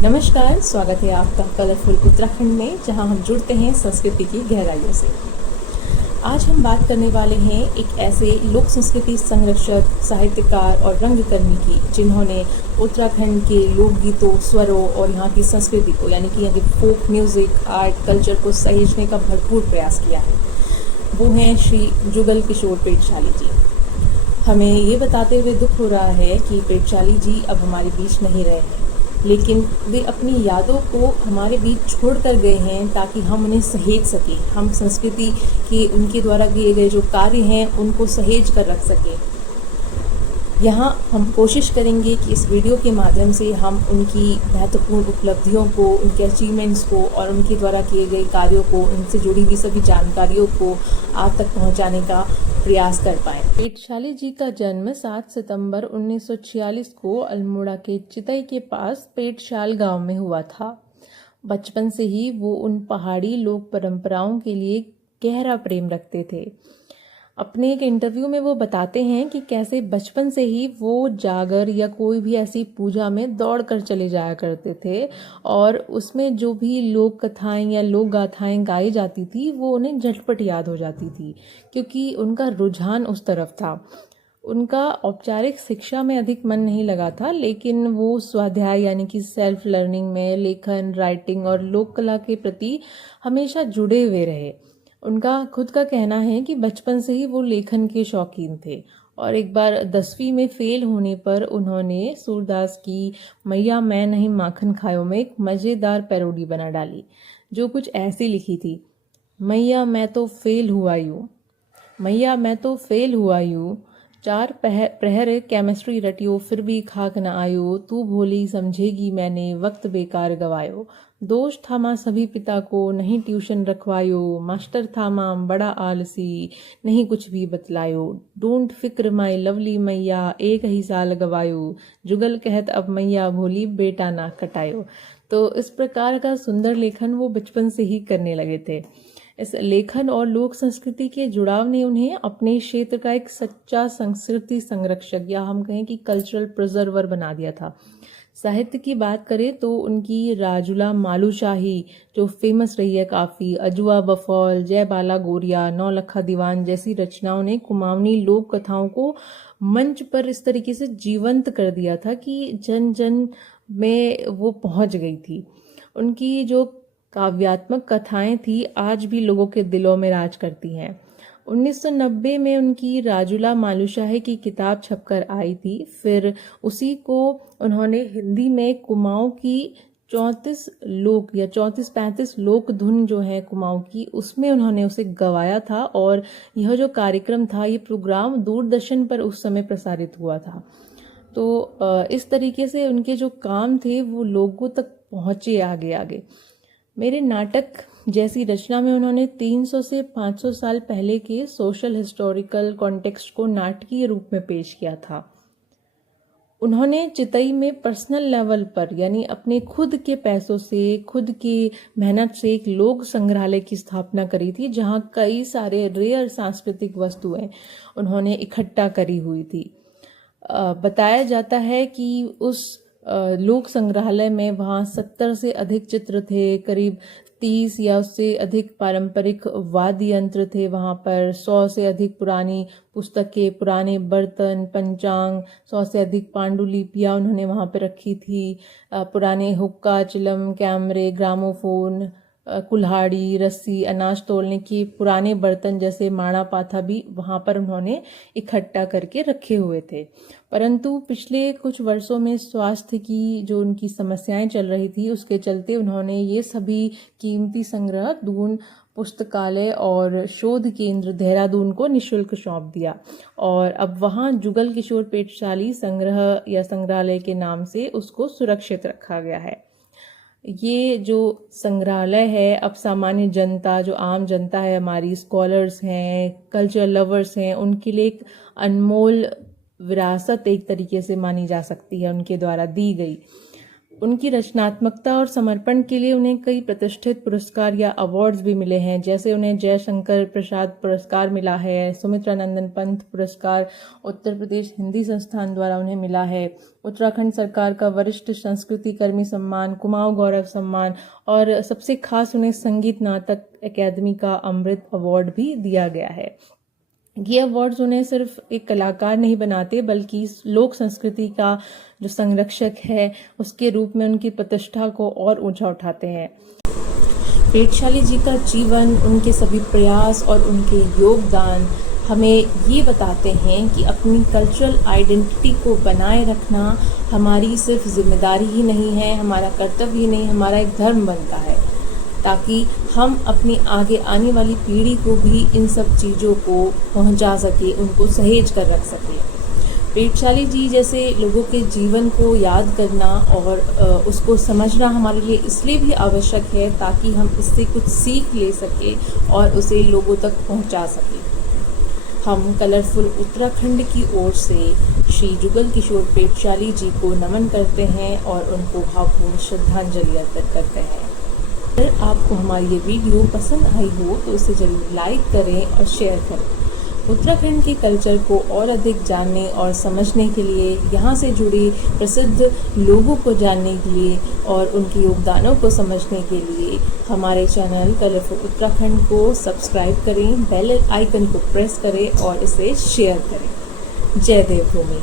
नमस्कार, स्वागत है आपका कलरफुल उत्तराखंड में, जहां हम जुड़ते हैं संस्कृति की गहराइयों से। आज हम बात करने वाले हैं एक ऐसे लोक संस्कृति संरक्षक, साहित्यकार और रंगकर्मी की, जिन्होंने उत्तराखंड के लोकगीतों, स्वरों और यहाँ की संस्कृति को, यानी कि यहाँ के फोक म्यूज़िक, आर्ट, कल्चर को सहेजने का भरपूर प्रयास किया है। वो हैं श्री जुगल किशोर पेटशाली जी। हमें ये बताते हुए दुख हो रहा है कि पेटशाली जी अब हमारे बीच नहीं रहे हैं, लेकिन वे अपनी यादों को हमारे बीच छोड़ कर गए हैं ताकि हम उन्हें सहेज सकें, हम संस्कृति के उनके द्वारा किए गए जो कार्य हैं उनको सहेज कर रख सकें। यहाँ हम कोशिश करेंगे कि इस वीडियो के माध्यम से हम उनकी महत्वपूर्ण उपलब्धियों को, उनके अचीवमेंट्स को और उनके द्वारा किए गए कार्यों को, उनसे जुड़ी हुई सभी जानकारियों को आप तक पहुँचाने का प्रयास कर पाएँ। पेटशाली जी का जन्म 7 सितंबर 1946 को अल्मोड़ा के चितई के पास पेटशाल गांव में हुआ था। बचपन से ही वो उन पहाड़ी लोक परंपराओं के लिए गहरा प्रेम रखते थे। अपने एक इंटरव्यू में वो बताते हैं कि कैसे बचपन से ही वो जागर या कोई भी ऐसी पूजा में दौड़ कर चले जाया करते थे और उसमें जो भी लोक कथाएं या लोक गाथाएं गाई जाती थी वो उन्हें झटपट याद हो जाती थी, क्योंकि उनका रुझान उस तरफ था। उनका औपचारिक शिक्षा में अधिक मन नहीं लगा था, लेकिन वो स्वाध्याय यानी कि सेल्फ लर्निंग में, लेखन, राइटिंग और लोक कला के प्रति हमेशा जुड़े हुए रहे। उनका खुद का कहना है कि बचपन से ही वो लेखन के शौकीन थे और एक बार 10वीं में फेल होने पर उन्होंने सूरदास की मैया मैं नहीं माखन खायो में एक मज़ेदार पैरोडी बना डाली, जो कुछ ऐसी लिखी थी। मैया मैं तो फेल हुआ यूं, मैया मैं तो फेल हुआ यूं, 4 प्रहर केमिस्ट्री रटियो फिर भी खाक न आयो, तू भोली समझेगी मैंने वक्त बेकार गवायो, दोष था माँ सभी पिता को नहीं ट्यूशन रखवायो, मास्टर था माँ बड़ा आलसी नहीं कुछ भी बतलायो, डोंट फिक्र माई लवली मैया एक ही साल गवायो, जुगल कहत अब मैया भोली बेटा ना कटायो। तो इस प्रकार का सुंदर लेखन वो बचपन से ही करने लगे थे। इस लेखन और लोक संस्कृति के जुड़ाव ने उन्हें अपने क्षेत्र का एक सच्चा संस्कृति संरक्षक या हम कहें कि कल्चरल प्रिजर्वर बना दिया था। साहित्य की बात करें तो उनकी राजुला मालूशाही जो फेमस रही है काफ़ी, अजुआ बफौल, जय बाला गोरिया, नौलखा दीवान जैसी रचनाओं ने कुमाऊनी लोक कथाओं को मंच पर इस तरीके से जीवंत कर दिया था कि जन जन में वो पहुंच गई थी। उनकी जो काव्यात्मक कथाएं थी आज भी लोगों के दिलों में राज करती हैं। 1990 में उनकी राजुला मालूशाही की किताब छपकर आई थी। फिर उसी को उन्होंने हिंदी में कुमाऊं की 34 लोक या 34-35 लोक धुन जो है कुमाऊं की, उसमें उन्होंने उसे गवाया था और यह जो कार्यक्रम था, ये प्रोग्राम दूरदर्शन पर उस समय प्रसारित हुआ था। तो इस तरीके से उनके जो काम थे वो लोगों तक पहुंचे आगे आगे। मेरे नाटक जैसी रचना में उन्होंने 300 से 500 साल पहले के सोशल हिस्टोरिकल कॉन्टेक्स्ट को नाटकीय रूप में पेश किया था। उन्होंने चितई में पर्सनल लेवल पर यानी अपने खुद के पैसों से, खुद की मेहनत से एक लोक संग्रहालय की स्थापना करी थी, जहां कई सारे रेयर सांस्कृतिक वस्तुएं उन्होंने इकट्ठा करी हुई थी। बताया जाता है कि उस लोक संग्रहालय में वहाँ 70 से अधिक चित्र थे, करीब 30 या उससे अधिक पारंपरिक वाद्य यंत्र थे वहाँ पर, 100 से अधिक पुरानी पुस्तकें, पुराने बर्तन, पंचांग, 100 से अधिक पांडुलिपियाँ उन्होंने वहाँ पर रखी थी, पुराने हुक्का, चिलम, कैमरे, ग्रामोफोन, कुल्हाड़ी, रस्सी, अनाज तोलने के पुराने बर्तन जैसे माणा पाथा भी वहाँ पर उन्होंने इकट्ठा करके रखे हुए थे। परंतु पिछले कुछ वर्षों में स्वास्थ्य की जो उनकी समस्याएं चल रही थी, उसके चलते उन्होंने ये सभी कीमती संग्रह दून पुस्तकालय और शोध केंद्र देहरादून को निशुल्क सौंप दिया और अब वहाँ जुगल किशोर पेटशाली संग्रह या संग्रहालय के नाम से उसको सुरक्षित रखा गया है। ये जो संग्रहालय है अब सामान्य जनता, जो आम जनता है हमारी, स्कॉलर्स हैं, कल्चर लवर्स हैं, उनके लिए एक अनमोल विरासत एक तरीके से मानी जा सकती है, उनके द्वारा दी गई। उनकी रचनात्मकता और समर्पण के लिए उन्हें कई प्रतिष्ठित पुरस्कार या अवार्ड्स भी मिले हैं, जैसे उन्हें जयशंकर प्रसाद पुरस्कार मिला है, सुमित्रा नंदन पंत पुरस्कार उत्तर प्रदेश हिंदी संस्थान द्वारा उन्हें मिला है, उत्तराखंड सरकार का वरिष्ठ संस्कृति कर्मी सम्मान, कुमाऊं गौरव सम्मान और सबसे खास उन्हें संगीत नाटक अकादमी का अमृत अवार्ड भी दिया गया है। ये अवार्ड्स उन्हें सिर्फ एक कलाकार नहीं बनाते, बल्कि लोक संस्कृति का जो संरक्षक है उसके रूप में उनकी प्रतिष्ठा को और ऊंचा उठाते हैं। पेटशाली जी का जीवन, उनके सभी प्रयास और उनके योगदान हमें ये बताते हैं कि अपनी कल्चरल आइडेंटिटी को बनाए रखना हमारी सिर्फ जिम्मेदारी ही नहीं है, हमारा कर्तव्य ही नहीं, हमारा एक धर्म बनता है, ताकि हम अपनी आगे आने वाली पीढ़ी को भी इन सब चीज़ों को पहुंचा सके, उनको सहेज कर रख सके। पेटशाली जी जैसे लोगों के जीवन को याद करना और उसको समझना हमारे लिए इसलिए भी आवश्यक है ताकि हम इससे कुछ सीख ले सकें और उसे लोगों तक पहुंचा सकें। हम कलरफुल उत्तराखंड की ओर से श्री जुगल किशोर पेटशाली जी को नमन करते हैं और उनको भावपूर्ण श्रद्धांजलि अर्पित करते हैं। अगर आपको हमारी ये वीडियो पसंद आई हो तो इसे जरूर लाइक करें और शेयर करें। उत्तराखंड के कल्चर को और अधिक जानने और समझने के लिए, यहाँ से जुड़े प्रसिद्ध लोगों को जानने के लिए और उनके योगदानों को समझने के लिए हमारे चैनल कलरफुल उत्तराखंड को सब्सक्राइब करें, बेल आइकन को प्रेस करें और इसे शेयर करें। जय देवभूमि।